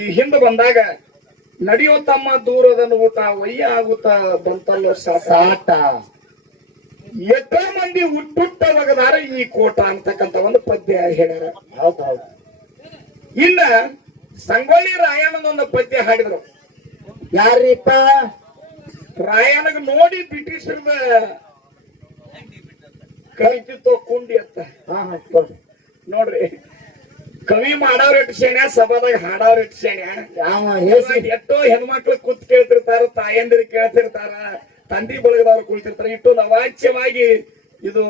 ಈ ಹಿಂದೆ ಬಂದಾಗ ನಡೆಯೋ ತಮ್ಮ ದೂರದ ಊಟ ವಯ್ಯ ಆಗುತ್ತ ಬಂತಲ್ಲೋ ಸಾಟ ಎಷ್ಟೋ ಮಂದಿ ಹುಟ್ಟುಟ್ಟ ಒಗದಾರ ಈ ಕೋಟ ಅಂತಕ್ಕಂತ ಒಂದು ಪದ್ಯ ಹೇಳ್ಯಾರ. ಹೌದೌದು. ಇನ್ನ ಸಂಗೊಳ್ಳಿ ರಾಯಣ್ಣನೊಂದು ಪದ್ಯ ಹಾಡಿದ್ರು. ಯಾರಿಪ್ಪ? ರಾಯಣ್ಣಗ ನೋಡಿ ಬ್ರಿಟಿಷರದ ಕಲಿತಿತ್ತೋ ಕುಂಡಿ ಅಂತ. ನೋಡ್ರಿ, ಕವಿ ಮಾಡವ್ರ ಎಟ್ಟು ಶೇಣ್ಯ, ಸಭಾದಾಗ ಹಾಡವ್ರ ಎಟ್ಟು ಶೇಣ್ಯ. ಎಷ್ಟೋ ಹೆಣ್ಮಕ್ಳು ಕೂತ್ ಕೇಳ್ತಿರ್ತಾರ, ತಾಯಂದಿರು ಕೇಳ್ತಿರ್ತಾರ, ತಂದಿ ಬಳಗದವ್ರು ಕುಳಿತಿರ್ತಾರೆ. ಇಟ್ಟು ಅವಾಚ್ಯವಾಗಿ ಇದು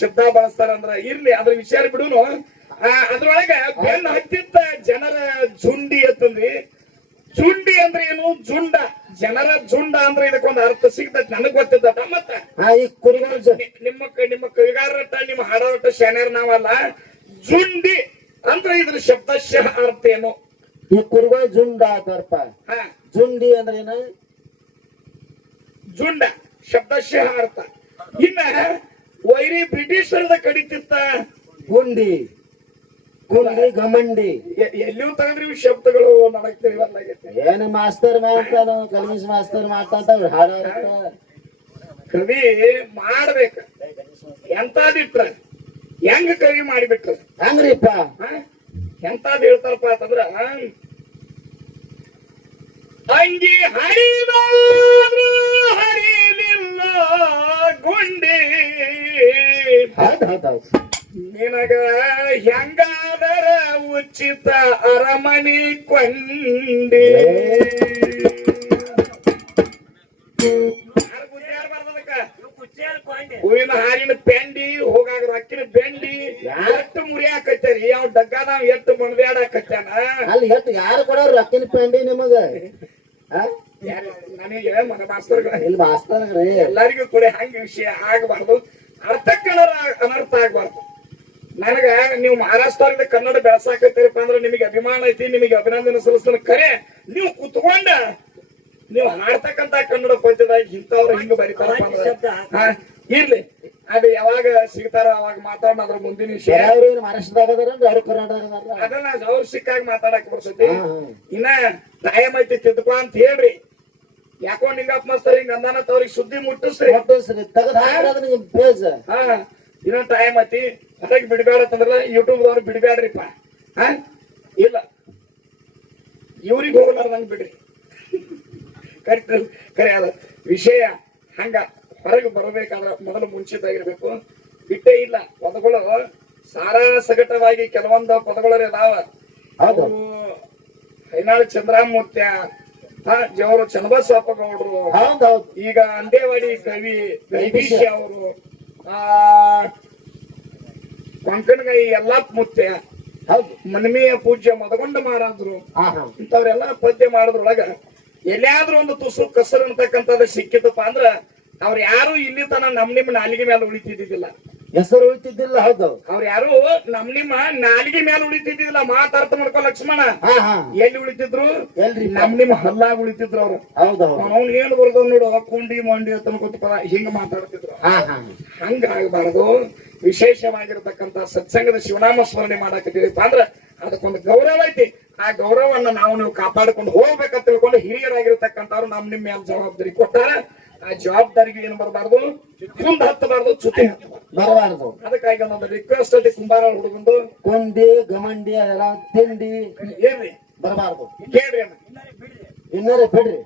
ಶಬ್ದ ಬಳಸ್ತಾರ ಅಂದ್ರ ಇರ್ಲಿ, ಅದ್ರ ವಿಚಾರ ಬಿಡುನು. ಅದ್ರೊಳಗ ಬೆನ್ನು ಹತ್ತಿತ್ತ ಜನರ ಜುಂಡಿ ಅಂತಂದ್ರಿ. ಜುಂಡಿ ಅಂದ್ರೆ ಏನು? ಜುಂಡ, ಜನರ ಜುಂಡ ಅಂದ್ರೆ ಇದಕ್ಕೊಂದು ಅರ್ಥ ಸಿಗ್ತೈತಿ, ನನಗ್ ಗೊತ್ತಿದ್ದ. ಮತ್ತ ನಿಮ್ಮ ಕವಿಗಾರಟ, ನಿಮ್ಮ ಹಾಡೋಟ ಶಾನ್ಯಾರ ನಾವಲ್ಲ. ಜುಂಡಿ ಅಂದ್ರೆ ಇದ್ರ ಶಬ್ದಶಃ ಅರ್ಥ ಏನು? ಈ ಕುರಿಗಳು ಜುಂಡ ಆತಾರಪ್ಪ. ಜುಂಡಿ ಅಂದ್ರೆ ಏನು? ಜುಂಡ ಶಬ್ದಶಃ ಅರ್ಥ. ಇನ್ನ ವೈರಿ ಬ್ರಿಟಿಷರದ ಕಡಿತಿತ್ತ ಗುಂಡಿ, ಗುಂಡಿ, ಗಮಂಡಿ. ಎಲ್ಲಿಯೂ ತಗದ್ರಿ ಶಬ್ದಗಳು ನನಗ್ ತಿಳಿವಲ್ಲ. ಏನು ಮಾಸ್ತರ್ ಮಾಡ್ತಾನ, ಕಲ್ಮಿಸ್ ಮಾಸ್ತರ್ ಮಾಡ್ತಾನ ಹಾಡ. ಕವಿ ಮಾಡ್ಬೇಕ ಎಂತಾದಿಟ್ರ ಹೆಂಗ ಕವಿ ಮಾಡಿಬಿಟ್ರ ಹಂಗ್ರಿಪ್ಪ. ಎಂತಾದ್ ಹೇಳ್ತಾರಪ್ಪ ಅಂತಂದ್ರ, ಅಂಗಿ ಹರಿದಾದ್ರೂ ಹರಿಲಿಲ್ಲ ಗುಂಡಿ, ನಿನಗ ಹೆಂಗಾದರ ಉಚಿತ ಅರಮನಿ ಕೊಂಡಿ. ಹೂವಿನ ಹಾರಿನ ಪೆಂಡಿ, ಹೋಗಾಗ ಅಕ್ಕಿನ ಬೆಂಡಿ, ಎಷ್ಟು ಮುರಿಯಾಕತ್ತರಿ. ಅವ್ ಡಗ್ಗಾದ ಎಷ್ಟು ಮಣಬ್ಯಾಡಕತ್ತಾನ. ಅಲ್ಲಿ ಎಷ್ಟು ಯಾರು ಕೊಡೋರು ಅಕ್ಕಿನ ಪೆಂಡಿ ನಿಮಗ? ನನಗೆ ಮನ ಮಾಸ್ತರ್ಗಳ ಇಲ್ಲಿ ಮಾಸ್ತರ್ರಿ ಎಲ್ಲರಿಗೂ ಕೂಡ ಹಂಗ ವಿಷಯ ಆಗಬಾರ್ದು, ಅರ್ಥಕ್ಕೆ ಅನರ್ಥ ಆಗ್ಬಾರ್ದು. ನನಗ ನೀವು ಮಹಾರಾಷ್ಟ್ರದಿಂದ ಕನ್ನಡ ಬೆಳೆಸಾಕತ್ತೀರಪ್ಪ ಅಂದ್ರೆ ನಿಮಗೆ ಅಭಿಮಾನ ಐತಿ, ನಿಮಗೆ ಅಭಿನಂದನೆ ಸಲ್ಲಿಸ್ತಾನೆ. ಖರೆ ನೀವು ಕುತ್ಕೊಂಡ ನೀವು ಹಾಡ್ತಕ್ಕಂತ ಕನ್ನಡ ಪದ್ಯದಾಗ ಇಂಥವ್ರು ಹಿಂಗ ಬರೀತಾರಪ್ಪ ಅಂದ್ರೆ ಇರ್ಲಿ, ಅದು ಯಾವಾಗ ಸಿಗ್ತಾರ ಅವಾಗ ಮಾತಾಡೋಣ. ಅದ್ರ ಮುಂದಿನ ವಿಷಯ ಅದನ್ನ ಅವ್ರು ಸಿಕ್ಕಾಗ ಮಾತಾಡಕ್ ಬರ್ತೈತಿ. ಇನ್ನ ಟೈಮ್ ಐತಿ ತಿದ್ಕೊ ಅಂತ ಹೇಳ್ರಿ. ಯಾಕೋ ನಿಂಗಪ್ಪ ಮಸ್ತಾರ ಹಿಂಗ ಅಂದಾನತ್ ಅವ್ರಿಗೆ ಸುದ್ದಿ ಮುಟ್ಟಿಸ್ರಿ. ಇನ್ನೊಂದು ಟೈಮ್ ಐತಿ, ಹೊರಗೆ ಬಿಡ್ಬೇಡತ್ತಂದ್ರಲ್ಲ ಯೂಟ್ಯೂಬ್ ಅವ್ರು ಬಿಡ್ಬೇಡ್ರಿಪ್ಪ. ಇಲ್ಲ, ಇವ್ರಿಗೆ ಹೋಗ್ಲಾರ್ದಂಗ್ ಬಿಡ್ರಿ. ಕರೆ ಅದ ವಿಷಯ ಹಂಗ ಹೊರಗೆ ಬರಬೇಕಾದ್ರ ಮೊದಲು ಮುಂಚಿತಾಗಿರ್ಬೇಕು. ಬಿಟ್ಟೇ ಇಲ್ಲ ಪದಗಳು ಸಾರಾ ಸಗಟವಾಗಿ ಕೆಲವೊಂದು ಪದಗಳು ಅದಾವ. ಅದು ಹೈನಾಳು ಚಂದ್ರಾಮೂರ್ತ್ಯ, ಜವರು ಚನ್ನಬಸಪ್ಪ ಗೌಡ್ರು, ಈಗ ಅಂದೇವಾಡಿ ಕವಿ ಗೈಬೀಶ ಅವರು, ಕೊಂಕಣಗೈ ಯಲ್ಲಾಪ್ ಮುತ್ಯ, ಮನ್ಮೀಯ ಪೂಜ್ಯ ಮದಗೊಂಡ ಮಹಾರಾಜರು, ಇಂಥವ್ರೆಲ್ಲ ಪದ್ಯ ಮಾಡೋದ್ರೊಳಗ ಎಲ್ಲಿಯಾದ್ರೂ ಒಂದು ತುಸು ಕಸರು ಅಂತಕ್ಕಂಥದ್ದು ಸಿಕ್ಕಿತಪ್ಪ ಅಂದ್ರ ಅವ್ರು ಯಾರು ಇಲ್ಲಿ ತನ ನಿಮ್ಮ ನಾಲಿಗೆ ಮೇಲೆ ಉಳಿತಿದ್ದಿಲ್ಲ, ಹೆಸರು ಉಳಿತಿದ್ದಿಲ್ಲ. ಹೌದು, ಅವ್ರು ಯಾರು ನಿಮ್ಮ ನಾಲಿಗೆ ಮೇಲೆ ಉಳಿತಿದ್ದಿಲ್ಲ. ಮಾತಾಡ್ತ ಮಾಡ್ಕೊ ಲಕ್ಷ್ಮಣ, ಎಲ್ಲಿ ಉಳಿತಿದ್ರು? ನಿಮ್ಮ ಹಲ್ಲಾಗ ಉಳಿತಿದ್ರು ಅವ್ರು. ಅವ್ನು ಏನ್ ಬರ್ದ ನೋಡು, ಕುಂಡಿ ಮಂಡಿ ಅಂತ ಗೊತ್ತಪ್ಪ, ಹಿಂಗ ಮಾತಾಡ್ತಿದ್ರು. ಹಂಗಾಗಬಾರದು. ವಿಶೇಷವಾಗಿರತಕ್ಕಂತ ಸತ್ಸಂಗದ ಶಿವನಾಮ ಸ್ಮರಣೆ ಮಾಡಾಕತ್ತೀರಪ್ಪ ಅಂದ್ರ ಅದಕ್ಕೊಂದು ಗೌರವ ಐತಿ. ಆ ಗೌರವನ್ನ ನೀವು ಕಾಪಾಡಿಕೊಂಡು ಹೋಗ್ಬೇಕಂತ ತಿಳ್ಕೊಂಡು ಹಿರಿಯರಾಗಿರ್ತಕ್ಕಂಥವ್ರು ನಿಮ್ಮ ಮೇಲೆ ಜವಾಬ್ದಾರಿ ಕೊಟ್ಟಾರ. ಆ ಜವಾಬ್ದಾರಿಗೆ ಏನು ಬರಬಾರ್ದು, ಮುಂದೆ ಹತ್ತಬಾರ್ದು, ಚ್ಯುತಿ ಬರಬಾರ್ದು. ಅದಕ್ಕಾಗಿ ಒಂದು ರಿಕ್ವೆಸ್ಟ್ ಐತಿ, ಕುಂಬಾರ ಹುಡುಗಂದು ಕೊಂಡಿ ಗಮಂಡಿ ಅದೆಲ್ಲ ತಿಂಡಿ ಏನ್ರಿ ಬರಬಾರ್ದು. ಕೇಳ್ರಿ, ಇನ್ನರೇ ಬಿಡ್ರಿ.